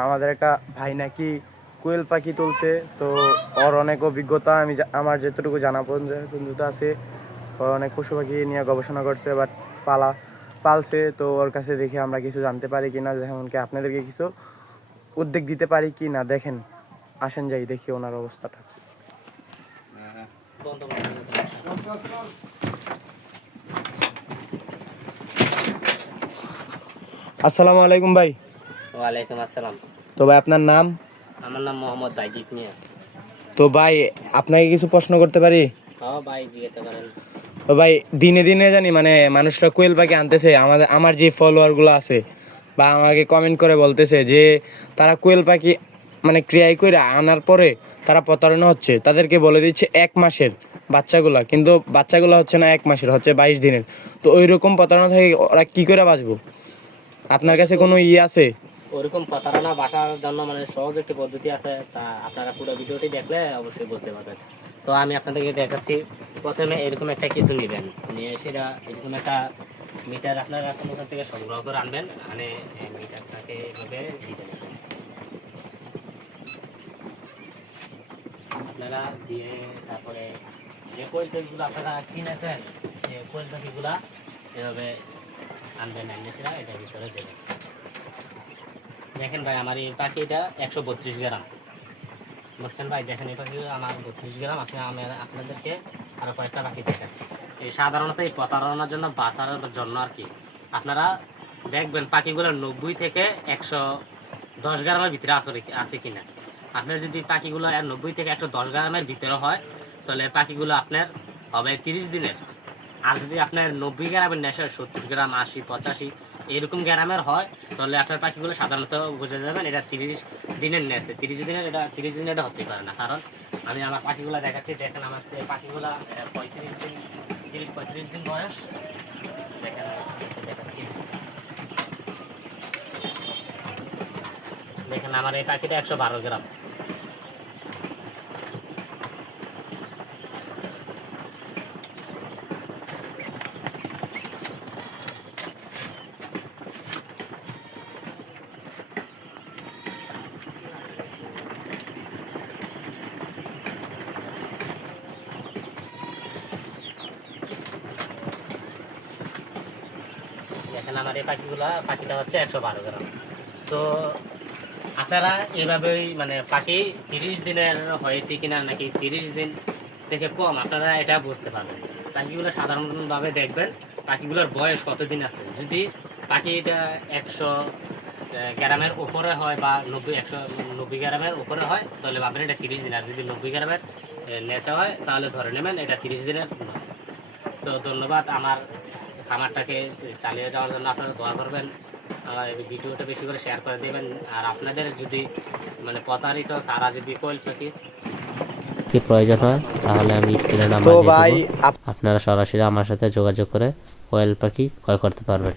আমাদের একটা ভাই নাকি কোয়েল পাখি তুলছে। তো ওর অনেক অভিজ্ঞতা, আমার যতটুকু জানা পর্যন্ত আছে, ওর অনেক পশু পাখি নিয়ে গবেষণা করছে বা পালছে। তো ওর কাছে দেখে আমরা কিছু জানতে পারি কিনা, যেমন কি আপনাদেরকে কিছু উদ্যোগ দিতে পারি কি না। দেখেন, আসেন যাই দেখি ওনার অবস্থাটা। আসসালামু আলাইকুম ভাই। ওয়ালাইকুম আসসালাম। তো ভাই আপনার নাম? আমার নাম মোহাম্মদ বাইজিৎ মিয়া। তো ভাই আপনাকে কিছু প্রশ্ন করতে পারি? হ্যাঁ ভাই, জিজ্ঞাসা করেন। তো ভাই দিনে দিনে জানি মানে মানুষরা কোয়েল পাখি আনতেছে, আমার যে ফলোয়ারগুলো আছে বা আমাকে কমেন্ট করে বলতেছে যে তারা কোয়েল পাখি মানে ক্রিয়াই করে আনার পরে তারা প্রতারণা হচ্ছে। তাদেরকে বলে দিচ্ছে 1 মাসের বাচ্চাগুলা, কিন্তু বাচ্চাগুলো হচ্ছে না 1 মাসের, হচ্ছে 22 দিনের। তো ওই রকম প্রতারণা থেকে ওরা কী করে বাঁচবো? আপনার কাছে কোনো আছে? ওরকম প্রতারণা বাসার জন্য মানে সহজ একটি পদ্ধতি আছে, তা আপনারা পুরো ভিডিওটি দেখলে অবশ্যই বুঝতে পারবেন। তো আমি আপনাদেরকে দেখাচ্ছি। প্রথমে এরকম একটা কিছু নেবেন, নিয়ে সেটা এরকম একটা মিটার আপনারা ওখান থেকে সংগ্রহ করে আনবেন। মানে মিটারটাকে এভাবে দিতে নেবেন আপনারা দিয়ে, তারপরে যে কোয়েল পাখিগুলো আপনারা কিনেছেন সে কোয়েল পাখিগুলা এভাবে আনবেন, আনলে সেটা এটার ভিতরে দেবেন। দেখেন ভাই, আমার এই পাখিটা 132 গ্রাম, বুঝছেন ভাই? দেখেন এই পাখি আমার 32 গ্রাম। আপনাদেরকে আরও কয়েকটা পাখি দেখাচ্ছি। এই সাধারণত এই প্রতারণার জন্য বাঁচার জন্য আর কি আপনারা দেখবেন পাখিগুলো 90 থেকে 110 গ্রামের ভিতরে আছে কিনা। আপনার যদি পাখিগুলো 90 থেকে 110 গ্রামের ভিতরে হয়, তাহলে পাখিগুলো আপনার হবে 30 দিনের। আর যদি আপনার 90 গ্রামের নেশা 70 গ্রাম, 80, 85 এরকম গ্রামের হয়, তাহলে আপনার পাখিগুলো সাধারণত বুঝে যাবেন এটা 30 দিনের নেশে। 30 দিনের এটা 30 দিনের এটা হতে পারে না, কারণ আমি আমার পাখিগুলো দেখাচ্ছি। দেখেন আমার পাখিগুলো 35 দিন, 30-35 দিন বয়স। দেখেন দেখাচ্ছি, দেখেন আমার এই পাখিটা 112 গ্রাম। দেখেন আমার এই পাখিটা হচ্ছে 112 গ্রাম। তো আপনারা এভাবেই মানে পাখি 30 দিনের হয়েছে কিনা নাকি 30 দিন থেকে কম আপনারা এটা বুঝতে পারবেন। পাখিগুলো সাধারণভাবে দেখবেন পাখিগুলোর বয়স কতদিন আছে। যদি পাখিটা 100 গ্রামের উপরে হয় বা 190 গ্রামের উপরে হয়, তাহলে ভাববেন এটা 30 দিন। আর যদি 90 গ্রামের নেচা হয়, তাহলে ধরে নেবেন এটা 30 দিনের নয়। তো ধন্যবাদ। আমার খামারটাকে চালিয়ে যাওয়ার জন্য আপনারা দোয়া করবেন, আমার ভিডিওটা বেশি করে শেয়ার করে দেবেন। আর আপনাদের যদি মানে প্রতারিত সারা যদি কোয়েল পাখি কি প্রয়োজন হয়, তাহলে আমি স্ক্রিনে নাম্বার দিয়ে দেবো, আপনারা সরাসরি আমার সাথে যোগাযোগ করে কোয়েল পাখি ক্রয় করতে পারবেন।